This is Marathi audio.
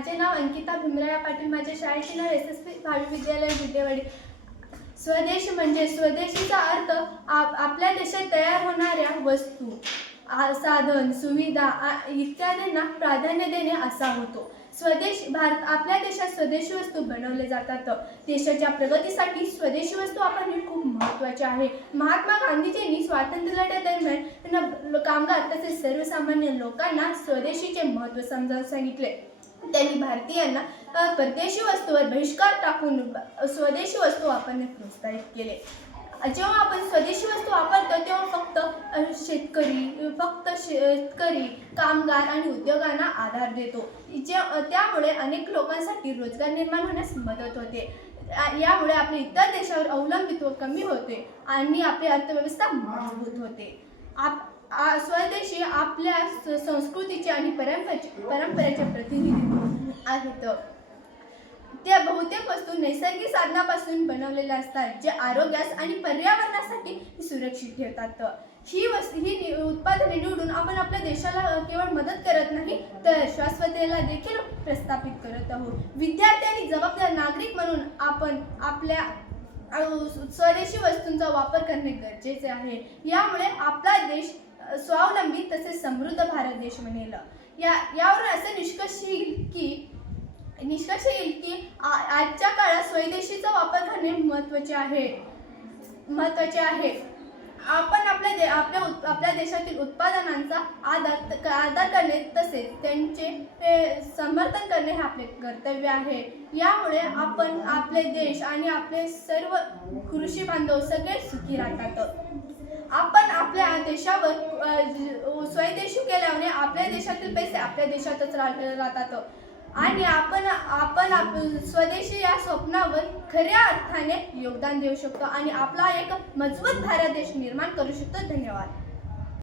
माझे नाव अंकिता भीमराव पाटील. माझ्या शाळेचे नाव SSP भावी विद्यालय गुड्डेवाडी. स्वदेश म्हणजे स्वदेशीचा अर्थ आपल्या देशात तयार होणाऱ्या वस्तू, साधन, सुविधा इत्यादींना प्राधान्य देणे असा होतो. आपल्या देशात स्वदेशी वस्तू बनवले जातात. देशाच्या प्रगतीसाठी स्वदेशी वस्तू वापरणे खूप महत्त्वाचे आहे. महात्मा गांधीजींनी स्वातंत्र्य लढ्यादरम्यान कामगार तसेच सर्वसामान्य लोकांना स्वदेशीचे महत्त्व समजावून सांगितले. त्यांनी भारतीयांना परदेशी वस्तूवर बहिष्कार टाकून स्वदेशी वस्तू वापरणे प्रोत्साहित केले. जेव्हा आपण स्वदेशी वस्तू वापरतो तेव्हा फक्त शेतकरी, कामगार आणि उद्योगांना आधार देतो. त्यामुळे अनेक लोकांसाठी रोजगार निर्माण होण्यास मदत होते. यामुळे आपले इतर देशावर अवलंबित्व कमी होते आणि आपली अर्थव्यवस्था मजबूत होते. स्वदेशी आपल्या संस्कृतीचे आणि परंपरेचे प्रतिनिधित्व आहेत. त्या बहुतेक वस्तू नैसर्गिक साधनापासून बनवलेल्या असतात, जे आरोग्यास आणि पर्यावरणासाठी सुरक्षित ठेवतात. ही उत्पादने निवडून आपण आपल्या देशाला केवळ मदत करत नाही तर शाश्वततेला देखील प्रस्थापित करत आहोत. विद्यार्थी आणि जबाबदार नागरिक म्हणून आपण आपल्या स्वदेशी वस्तूंचा वापर करणे गरजेचे आहे. यामुळे आपला देश स्वावलंबी तसेच समृद्ध भारत देश बनेल. यावरून असे निष्कर्ष येईल की आजच्या काळात स्वदेशीचा वापर करणे महत्त्वाचे आहे. आपण आपल्या देशातील उत्पादनांचा आदर करणे तसेच त्यांचे समर्थन करणे हे आपले कर्तव्य आहे. यामुळे आपण आपले देश आणि आपले सर्व कृषी बांधव सगळे सुखी राहतात. आपण आपल्या देशावर स्वदेशी केल्याने आपल्या देशातील पैसे आपल्या देशातच राहतात आणि आपण स्वदेशी या स्वप्नावर खऱ्या अर्थाने योगदान देऊ शकतो आणि आपला एक मजबूत भारत देश निर्माण करू शकतो. धन्यवाद.